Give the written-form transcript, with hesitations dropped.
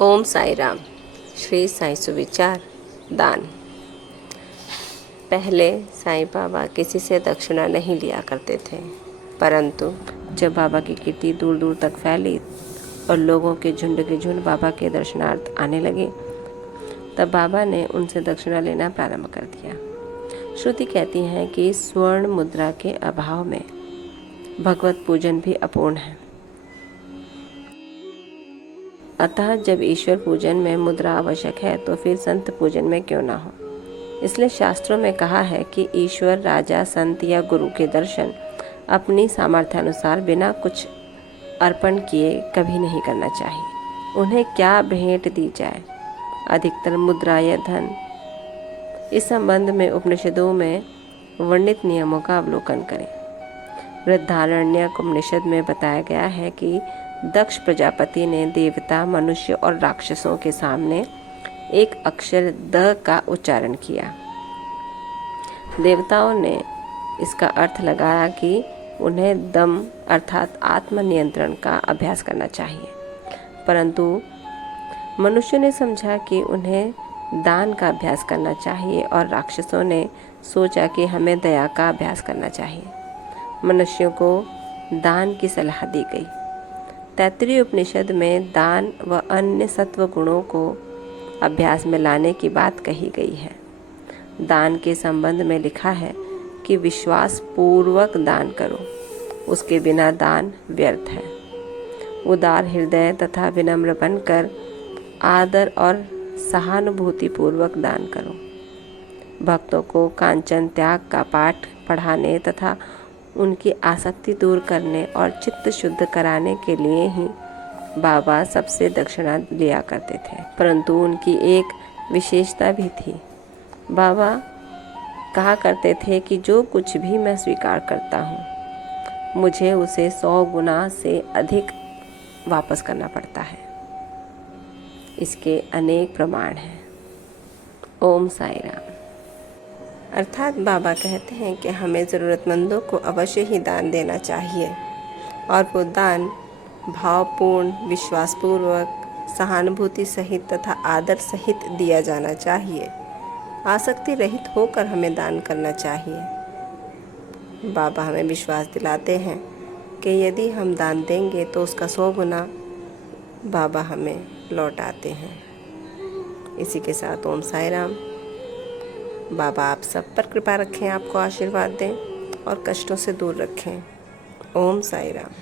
ओम साई राम। श्री साई सुविचार दान। पहले साईं बाबा किसी से दक्षिणा नहीं लिया करते थे, परंतु जब बाबा की कीर्ति दूर दूर तक फैली और लोगों के झुंड बाबा के दर्शनार्थ आने लगे, तब बाबा ने उनसे दक्षिणा लेना प्रारंभ कर दिया। श्रुति कहती है कि स्वर्ण मुद्रा के अभाव में भगवत पूजन भी अपूर्ण है। अतः जब ईश्वर पूजन में मुद्रा आवश्यक है तो फिर संत पूजन में क्यों ना हो। इसलिए शास्त्रों में कहा है कि ईश्वर, राजा, संत या गुरु के दर्शन अपनी सामर्थ्यानुसार बिना कुछ अर्पण किए कभी नहीं करना चाहिए। उन्हें क्या भेंट दी जाए, अधिकतर मुद्रा या धन। इस संबंध में उपनिषदों में वर्णित नियमों का अवलोकन करें। बृहदारण्यक उपनिषद में बताया गया है कि दक्ष प्रजापति ने देवता, मनुष्य और राक्षसों के सामने एक अक्षर द का उच्चारण किया। देवताओं ने इसका अर्थ लगाया कि उन्हें दम अर्थात आत्म नियंत्रण का अभ्यास करना चाहिए, परंतु मनुष्य ने समझा कि उन्हें दान का अभ्यास करना चाहिए और राक्षसों ने सोचा कि हमें दया का अभ्यास करना चाहिए। मनुष्यों को दान की सलाह दी गई। तैत्तिरीय उपनिषद में दान व अन्य सत्व गुणों को अभ्यास में लाने की बात कही गई है। दान के संबंध में लिखा है कि विश्वास पूर्वक दान करो, उसके बिना दान व्यर्थ है। उदार हृदय तथा विनम्र बनकर आदर और सहानुभूति पूर्वक दान करो। भक्तों को कांचन त्याग का पाठ पढ़ाने तथा उनकी आसक्ति दूर करने और चित्त शुद्ध कराने के लिए ही बाबा सबसे दक्षिणा लिया करते थे, परंतु उनकी एक विशेषता भी थी। बाबा कहा करते थे कि जो कुछ भी मैं स्वीकार करता हूँ, मुझे उसे 100 गुना से अधिक वापस करना पड़ता है। इसके अनेक प्रमाण हैं। ओम साई राम। अर्थात बाबा कहते हैं कि हमें ज़रूरतमंदों को अवश्य ही दान देना चाहिए और वो दान भावपूर्ण, विश्वासपूर्वक, सहानुभूति सहित तथा आदर सहित दिया जाना चाहिए। आसक्ति रहित होकर हमें दान करना चाहिए। बाबा हमें विश्वास दिलाते हैं कि यदि हम दान देंगे तो उसका 100 गुना बाबा हमें लौटाते हैं। इसी के साथ ओम साई राम। बाबा आप सब पर कृपा रखें, आपको आशीर्वाद दें और कष्टों से दूर रखें। ओम साई राम।